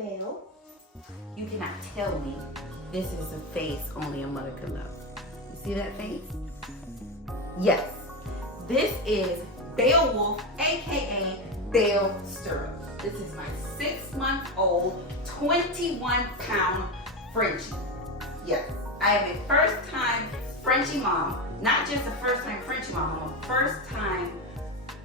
Bale. You cannot tell me this is a face only a mother could love. You see that face? Yes. This is Bale Wolf, aka Bale Stirrup. This is my 6-month-old, 21-pound Frenchie. Yes, I am a first-time Frenchie mom. Not just a first-time Frenchie mom, I'm a first-time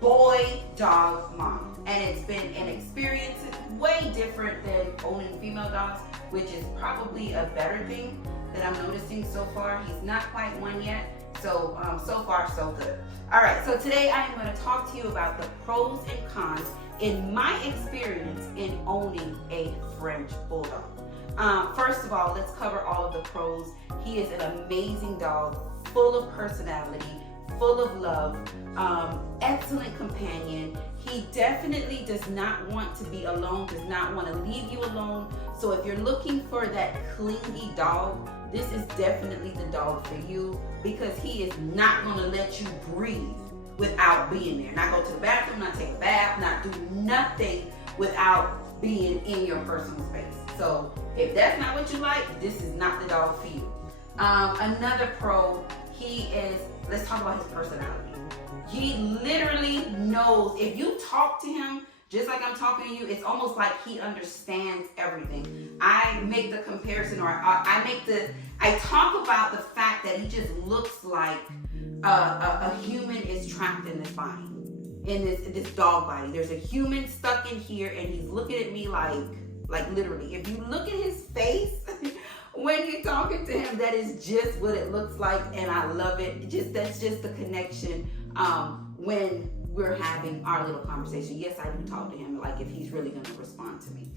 boy dog mom. And it's been an experience way different than owning female dogs, which is probably a better thing that I'm noticing so far. He's not quite one yet, so far so good. All right, so today I am going to talk to you about the pros and cons in my experience in owning a French Bulldog. First of all, let's cover all of the pros. He is an amazing dog, full of personality, full of love, excellent companion. He definitely does not want to be alone, does not want to leave you alone. So if you're looking for that clingy dog, this is definitely the dog for you, because he is not going to let you breathe without being there. Not go to the bathroom, not take a bath, not do nothing without being in your personal space. So if that's not what you like, this is not the dog for you. Another pro, let's talk about his personality. He literally knows, if you talk to him, just like I'm talking to you, it's almost like he understands everything. I make the comparison, or I talk about the fact that he just looks like a human is trapped in this body, in this dog body. There's a human stuck in here, and he's looking at me like literally. If you look at his face when you're talking to him, that is just what it looks like, and I love it. That's just the connection when we're having our little conversation. Yes, I do talk to him, like if he's really going to respond to me.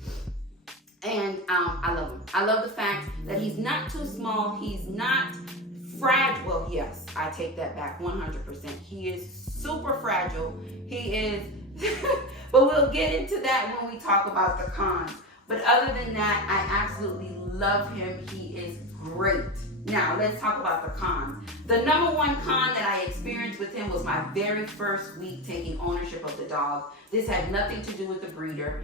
And I love him. I love the fact that he's not too small. He's not fragile. Well, yes, I take that back 100%. He is super fragile. He is, but we'll get into that when we talk about the cons. But other than that, I absolutely love him. He is great. Now, let's talk about the cons. The number one con that I experienced with him was my very first week taking ownership of the dog. This had nothing to do with the breeder.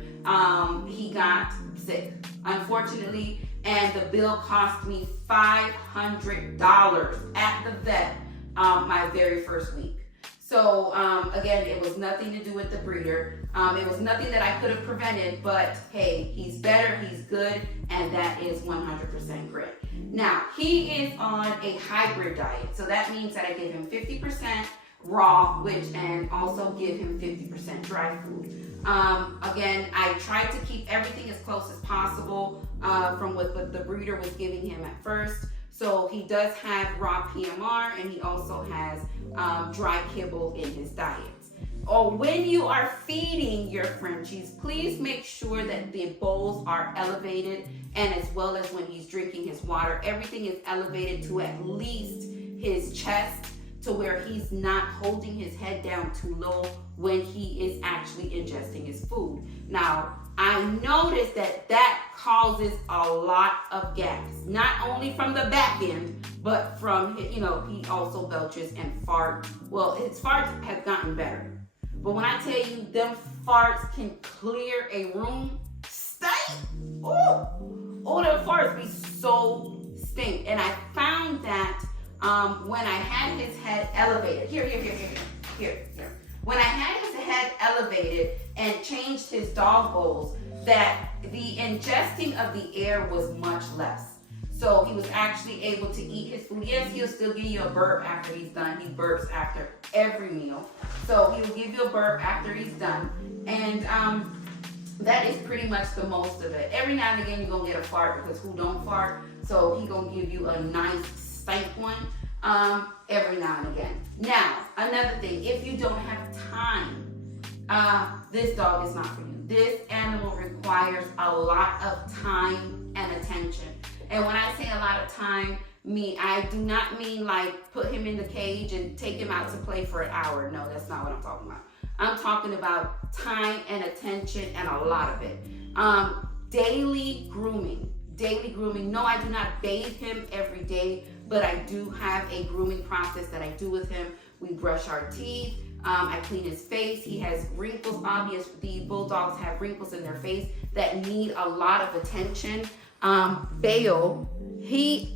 He got sick, unfortunately, and the bill cost me $500 at the vet my very first week. So again, it was nothing to do with the breeder. It was nothing that I could have prevented, but hey, he's better, he's good, and that is 100% great. Now, he is on a hybrid diet. So that means that I give him 50% raw, and also give him 50% dry food. Again, I tried to keep everything as close as possible from what the breeder was giving him at first. So he does have raw PMR, and he also has dry kibble in his diet. When you are feeding your Frenchies, please make sure that the bowls are elevated, and as well as when he's drinking his water, everything is elevated to at least his chest, to where he's not holding his head down too low when he is actually ingesting his food. Now, I noticed that causes a lot of gas, not only from the back end, but from, he also belches and farts. Well, his farts have gotten better. But when I tell you, them farts can clear a room, stink. Oh, them farts be so stink. And I found that when I had his head elevated, here. When I had his head elevated and changed his dog bowls, that the ingesting of the air was much less. So he was actually able to eat his food. Yes, he'll still give you a burp after he's done. He burps after every meal. So he will give you a burp after he's done. And that is pretty much the most of it. Every now and again, you're going to get a fart, because who don't fart? So he's going to give you a nice stank one every now and again. Now, another thing, if you don't have time, this dog is not for you. This animal requires a lot of time and attention. And when I say a lot of time, I do not mean like put him in the cage and take him out to play for an hour. No, that's not what I'm talking about. I'm talking about time and attention, and a lot of it. Daily grooming. No, I do not bathe him every day, but I do have a grooming process that I do with him. We brush our teeth. I clean his face. He has wrinkles. Obvious, the Bulldogs have wrinkles in their face that need a lot of attention, Bale, he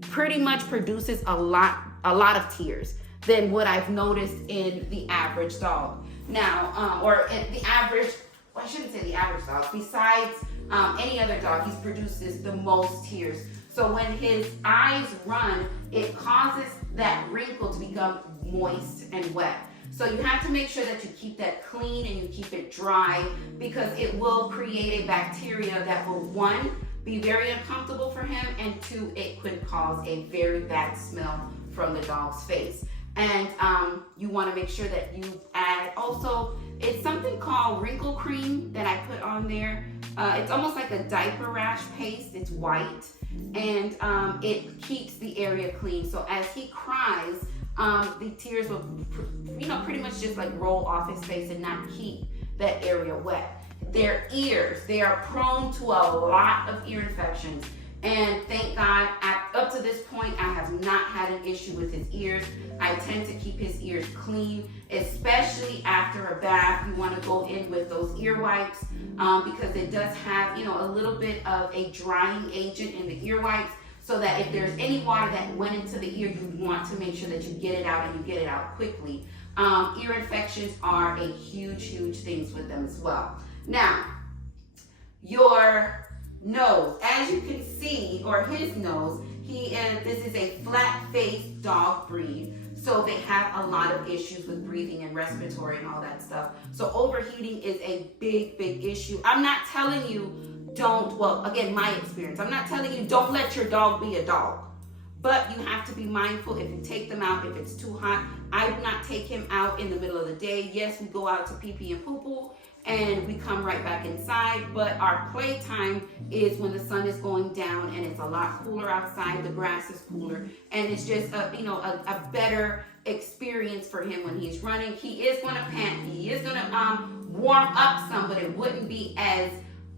pretty much produces a lot of tears than what I've noticed in the average dog. Now, or in the average, well, I shouldn't say the average dog. Besides any other dog, he produces the most tears. So when his eyes run, it causes that wrinkle to become moist and wet. So you have to make sure that you keep that clean and you keep it dry, because it will create a bacteria that will, one, be very uncomfortable for him, and two, it could cause a very bad smell from the dog's face. And you want to make sure that you add also, it's something called wrinkle cream that I put on there. It's almost like a diaper rash paste. It's white, and it keeps the area clean. So as he cries, the tears will, pretty much just like roll off his face and not keep that area wet. Their ears, they are prone to a lot of ear infections. And thank God, up to this point, I have not had an issue with his ears. I tend to keep his ears clean, especially after a bath. You want to go in with those ear wipes because it does have, a little bit of a drying agent in the ear wipes, so that if there's any water that went into the ear, you want to make sure that you get it out, and you get it out quickly. Ear infections are a huge thing with them as well. Now, your nose, as you can see, or his nose, this is a flat-faced dog breed, so they have a lot of issues with breathing and respiratory and all that stuff. So overheating is a big issue. I'm not telling you again, my experience, I'm not telling you don't let your dog be a dog, but you have to be mindful if you take them out, if it's too hot. I do not take him out in the middle of the day. Yes, we go out to pee-pee and poo-poo, and we come right back inside, but our playtime is when the sun is going down and it's a lot cooler outside, the grass is cooler, and it's just a better experience for him when he's running. He is going to pant, he is going to warm up some, but it wouldn't be as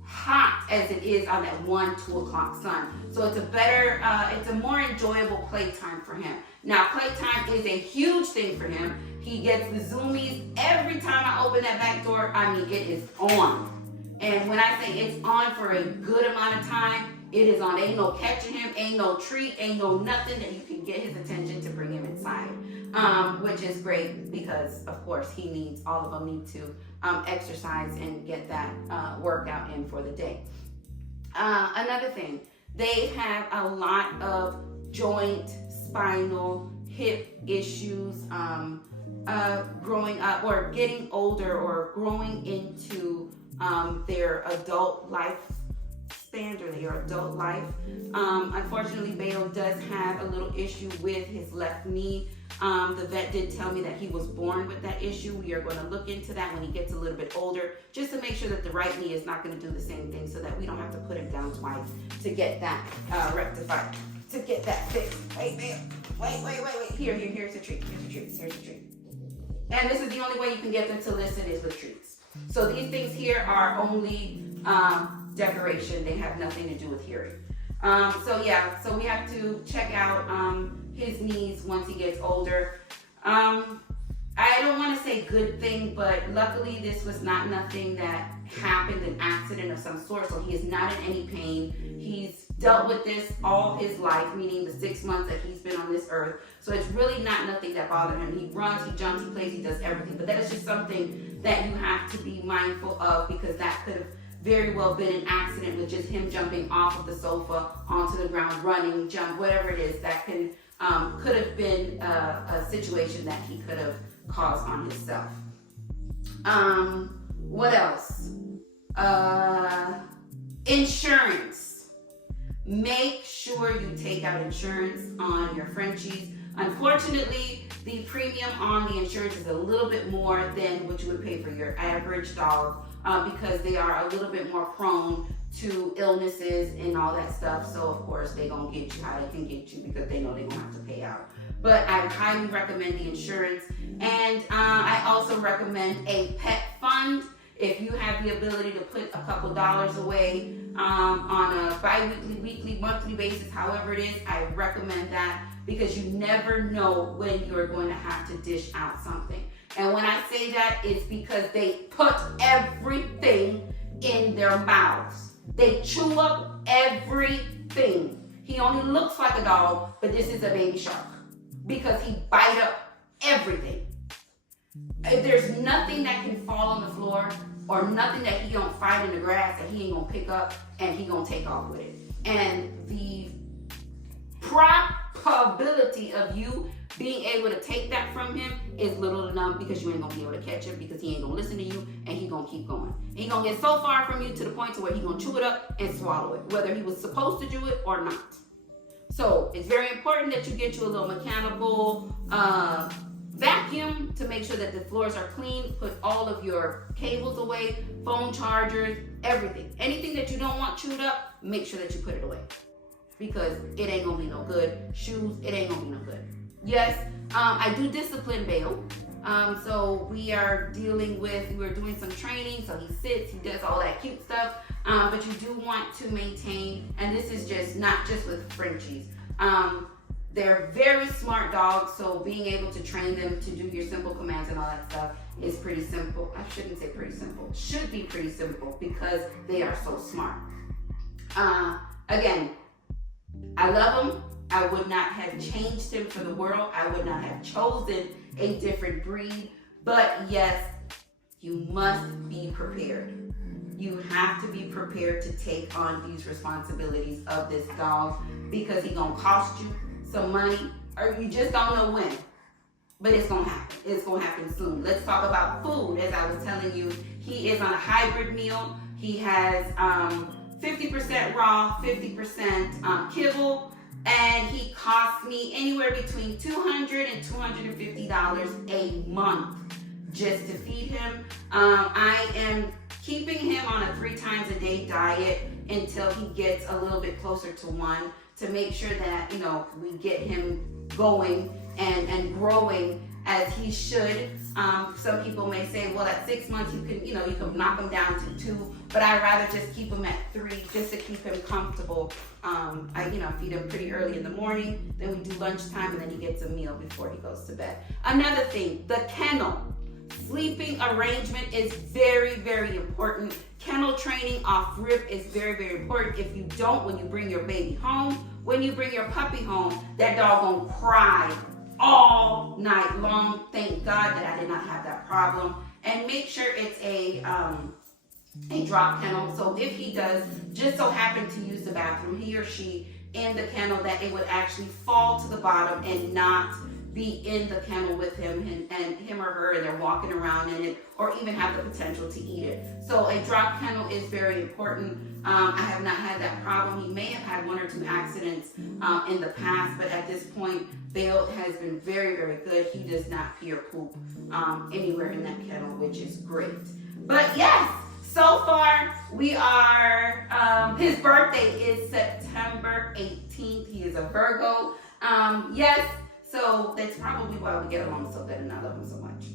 hot as it is on that 1-2 o'clock sun. So it's it's a more enjoyable playtime for him. Now, playtime is a huge thing for him. He gets the zoomies every time I open that back door. It is on. And when I say it's on for a good amount of time, it is on. Ain't no catching him, ain't no treat, ain't no nothing that you can get his attention to bring him inside. Which is great because, of course, all of them need to exercise and get that workout in for the day. Another thing, they have a lot of joint, spinal, hip issues growing up or getting older or growing into their adult life standard, their adult life. Unfortunately, Bale does have a little issue with his left knee. The vet did tell me that he was born with that issue. We are going to look into that when he gets a little bit older, just to make sure that the right knee is not going to do the same thing, so that we don't have to put him down twice to get that rectified, to get that fixed. Wait, Bale. Wait. Here's the treat. Here's the treat. And this is the only way you can get them to listen is with treats. So these things here are only decoration. They have nothing to do with hearing. So we have to check out his knees once he gets older. I don't want to say good thing, but luckily this was not nothing that happened, an accident of some sort, so he is not in any pain. He's dealt with this all his life, meaning the 6 months that he's been on this earth. So it's really not nothing that bothered him. He runs, he jumps, he plays, he does everything. But that is just something that you have to be mindful of, because that could have very well been an accident with just him jumping off of the sofa onto the ground, running, jump, whatever it is. That could have been a situation that he could have caused on himself. What else? Insurance. Make sure you take out insurance on your Frenchies. Unfortunately, the premium on the insurance is a little bit more than what you would pay for your average dog because they are a little bit more prone to illnesses and all that stuff. So of course they gonna get you how they can get you, because they know they gonna have to pay out. But I highly recommend the insurance, and I also recommend a pet fund. If you have the ability to put a couple dollars away on a bi-weekly, weekly, monthly basis, however it is, I recommend that, because you never know when you're going to have to dish out something. And when I say that, it's because they put everything in their mouths. They chew up everything. He only looks like a dog, but this is a baby shark because he bites up everything. There's nothing that can fall on the floor or nothing that he don't find in the grass that he ain't gonna pick up and he gonna take off with it. And the probability of you being able to take that from him is little to none because you ain't gonna be able to catch him because he ain't gonna listen to you and he gonna keep going. And he gonna get so far from you to the point to where he gonna chew it up and swallow it, whether he was supposed to do it or not. So it's very important that you get you a little mechanical vacuum to make sure that the floors are clean. Put all of your cables away, phone chargers, everything. Anything that you don't want chewed up, make sure that you put it away because it ain't gonna be no good. Shoes, it ain't gonna be no good. Yes, I do discipline Bale. So we're doing some training. So he sits, he does all that cute stuff. But you do want to maintain, and this is just not just with Frenchies. They're very smart dogs, so being able to train them to do your simple commands and all that stuff is pretty simple. I shouldn't say pretty simple. Should be pretty simple because they are so smart. Again, I love him. I would not have changed him for the world. I would not have chosen a different breed. But yes, you must be prepared. You have to be prepared to take on these responsibilities of this dog because he's gonna cost you some money, or you just don't know when. But it's gonna happen. It's gonna happen soon. Let's talk about food. As I was telling you, he is on a hybrid meal. He has 50% raw, 50% kibble, and he costs me anywhere between $200 and $250 a month just to feed him. I am keeping him on a 3 times a day diet until he gets a little bit closer to 1 to make sure that, we get him going and growing as he should. Some people may say, well, at 6 months you can knock him down to 2, but I'd rather just keep him at 3 just to keep him comfortable. I feed him pretty early in the morning, then we do lunchtime, and then he gets a meal before he goes to bed. Another thing, the kennel. Sleeping arrangement is very, very important. Kennel training off rip is very, very important. If you don't, when you bring your baby home, when you bring your puppy home, that dog gonna cry all night long. Thank God that I did not have that problem. And make sure it's a drop kennel. So if he does just so happen to use the bathroom, he or she in the kennel, that it would actually fall to the bottom and not be in the kennel with him and him or her, and they're walking around in it, or even have the potential to eat it. So a drop kennel is very important. I have not had that problem. He may have had 1 or 2 accidents in the past, but at this point, Bale has been very, very good. He does not pee or poop anywhere in that kennel, which is great. But yes, so far we are, his birthday is September 18th. He is a Virgo. Yes. So that's probably why we get along so good and I love him so much.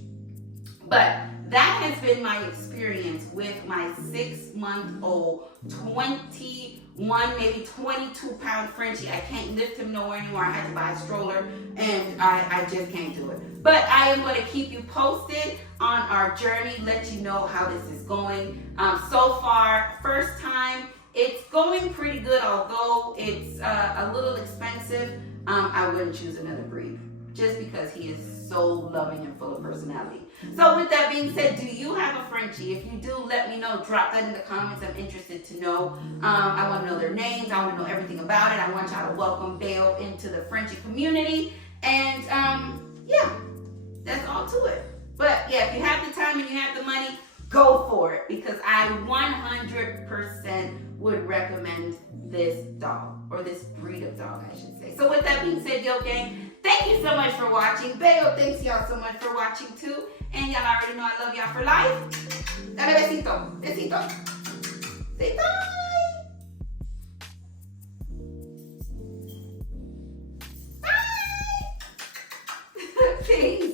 But that has been my experience with my 6-month-old, 21, maybe 22-pound Frenchie. I can't lift him nowhere anymore. I had to buy a stroller and I just can't do it. But I am going to keep you posted on our journey, let you know how this is going. So far, first time, it's going pretty good, although it's a little expensive. I wouldn't choose another breed just because he is so loving and full of personality. So with that being said, do you have a Frenchie? If you do, let me know. Drop that in the comments. I'm interested to know. I want to know their names. I want to know everything about it. I want y'all to welcome Bale into the Frenchie community. And yeah, that's all to it. But yeah, if you have the time and you have the money, go for it, because I 100% would recommend this dog, or this breed of dog, I should say. So with that being said, yo gang, thank you so much for watching. Bale, thanks y'all so much for watching too. And y'all already know I love y'all for life. Dale besito, besito. Say bye. Bye. Peace.